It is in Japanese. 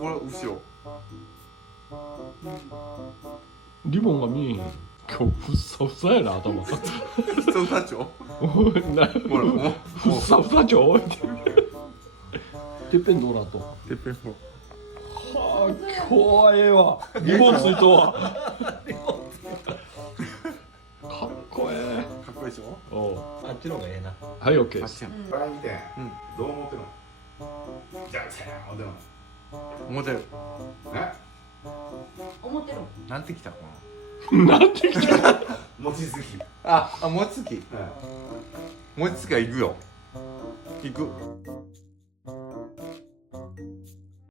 これ後ろリボンが見えへん。今日ふっさふさやな頭。人たちをなほらもうふっさふさちょいって。てっぺんどうなっとん。てっぺんほはあ、今日はええわ。リボンついとわ。かっこええ。かっこいいでしょ。おう。あっちの方がええな。はい、オッケーです。あっちやんこれ見てうんどう思ってるのじゃあじゃあ思ってるの思ってるえ思ってるもん。なんてきたかなんてきた。餅つきな。あ餅つきはい餅つきは行くよ行く